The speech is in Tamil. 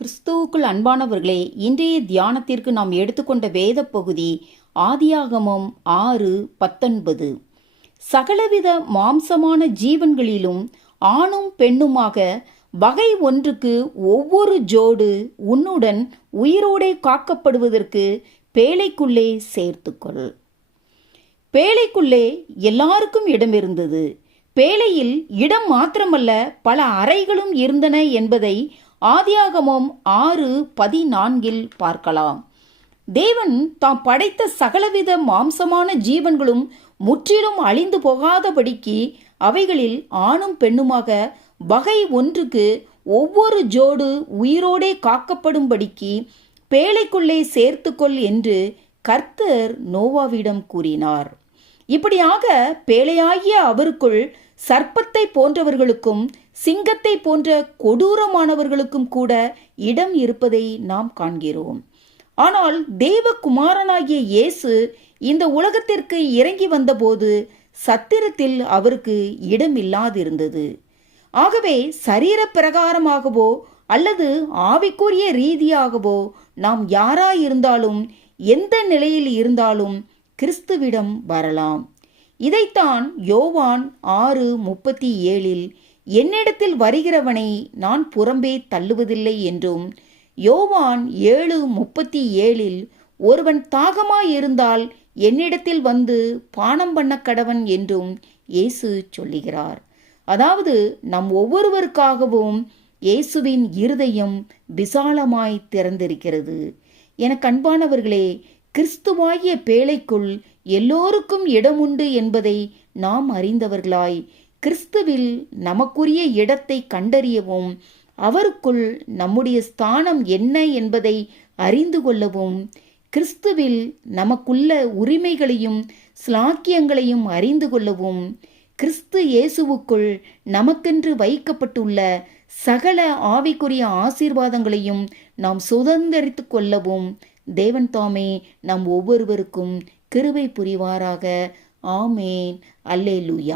கிறிஸ்துவுக்குள் அன்பானவர்களே இன்றைய தியானத்திற்கு நாம் எடுத்துக்கொண்ட வேத பகுதி ஆதியாகமம் ஆறு பத்தொன்பது. சகலவித மாம்சமான ஜீவன்களிலும் ஆணும் பெண்ணுமாக வகை ஒன்றுக்கு ஒவ்வொரு ஜோடு உன்னுடன் உயிரோடே காக்கப்படுவதற்கு பேழைக்குள்ளே சேர்த்துக்கொள். பேழைக்குள்ளே எல்லாருக்கும் இடம் இருந்தது பேழையில் இடம் மாத்திரமல்ல பல அறைகளும் இருந்தன என்பதை ஆதியாகமம் ஆறு பதினான்கில் பார்க்கலாம். தேவன் தாம் படைத்த சகலவித மாம்சமான ஜீவன்களும் முற்றிலும் அழிந்து போகாதபடிக்கு அவைகளில் ஆணும் பெண்ணுமாக வகை ஒன்றுக்கு ஒவ்வொரு ஜோடு உயிரோடே காக்கப்படும்படிக்கு பேழைக்குள்ளே சேர்த்துக்கொள் என்று கர்த்தர் நோவாவிடம் கூறினார். இப்படியாக பேழையாகிய அவருக்குள் சர்ப்பத்தை போன்றவர்களுக்கும் சிங்கத்தை போன்ற கொடூரமானவர்களுக்கும் கூட இடம் இருப்பதை நாம் காண்கிறோம். ஆனால் தேவகுமாரனாகிய இயேசு இந்த உலகத்திற்கு இறங்கி வந்தபோது சத்திரத்தில் அவருக்கு இடம் இல்லாதிருந்தது ஆகவே சரீர பிரகாரமாகவோ அல்லது ஆவிக்குரிய ரீதியாகவோ நாம் யாராயிருந்தாலும் எந்த நிலையில் இருந்தாலும் கிறிஸ்துவிடம் வரலாம். இதைத்தான் யோவான் ஆறு முப்பத்தி ஏழில் என்னிடத்தில் வருகிறவனை நான் புறம்பே தள்ளுவதில்லை என்றும் யோவான் ஏழு முப்பத்தி ஏழில் ஒருவன் தாகமாயிருந்தால் என்னிடத்தில் வந்து பானம் பண்ண கடவன் என்றும் இயேசு சொல்லுகிறார். அதாவது நம் ஒவ்வொருவருக்காகவும் இயேசுவின் இருதயம் விசாலமாய் திறந்திருக்கிறது. என கண்பானவர்களே கிறிஸ்துவாகிய பேழைக்குள் எல்லோருக்கும் இடம் உண்டு என்பதை நாம் அறிந்தவர்களாய் கிறிஸ்துவில் நமக்குரிய இடத்தை கண்டறியவும் அவருக்குள் நம்முடைய ஸ்தானம் என்ன என்பதை அறிந்து கொள்ளவும் கிறிஸ்துவில் நமக்குள்ள உரிமைகளையும் ஸ்லாக்கியங்களையும் அறிந்து கொள்ளவும் கிறிஸ்து இயேசுவுக்குள் நமக்கென்று வைக்கப்பட்டுள்ள சகல ஆவிக்குரிய ஆசீர்வாதங்களையும் நாம் சுதந்திரித்து கொள்ளவும் தேவன் தாமே நம் ஒவ்வொருவருக்கும் கிருபை புரிவாராக. ஆமேன். அல்லேலூயா.